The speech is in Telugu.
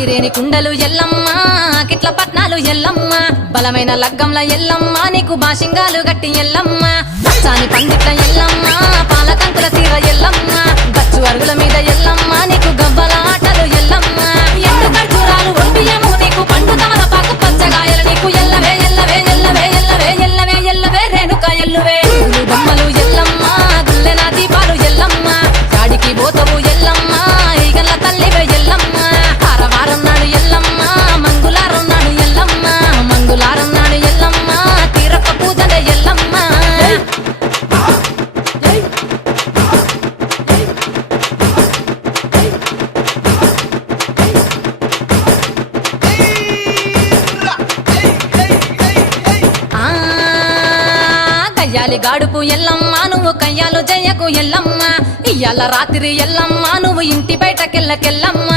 ఐరేని కుండలు ఎల్లమ్మ కిట్ల పట్నాలు ఎల్లమ్మ బలమైన లగ్గంల ఎల్లమ్మ నీకు బాషింగాలు గట్టి ఎల్లమ్మ పచ్చాని పందిట్ల ఎల్లమ్మ పాలకంకుల సీర ఎల్లమ్మ గచ్చు అరుగుల మీద ఎల్లమ్మ నీకు గవ్వల ఆటలు ఎల్లమ్మ ఎండు ఖర్జూరాలు ఒంటియము నీకు పండు తమలపాకు పచ్చగాయలు నీకు ఎల్లవే ఎల్లవే ఎల్లవే ఎల్లవే ఎల్లవే ఎల్లవే రేణుక ఎల్లువే బొమ్మలు ఎల్లమ్మ గుల్లెన దీపాలు ఎల్లమ్మ కాడికి పోతవు ఎల్లమ్మ ఈగల తల్లివే ఎల్లమ్మ ఆరవారం నాడు ఎల్లమ్మ మంగులారం నాడు ఎల్లమ్మ మంగులారం నాడు ఎల్లమ్మ తీరప్ప పూజలే ఎల్లమ్మ కయ్యాలి గాడుపు ఎల్లమ్మ నువ్వు కయ్యాలు జయ్యకు ఎల్లమ్మ ఇయ్యాల రాత్రి ఎల్లమ్మ నువ్వు ఇంటి బయటకెళ్ళకెళ్ళమ్మ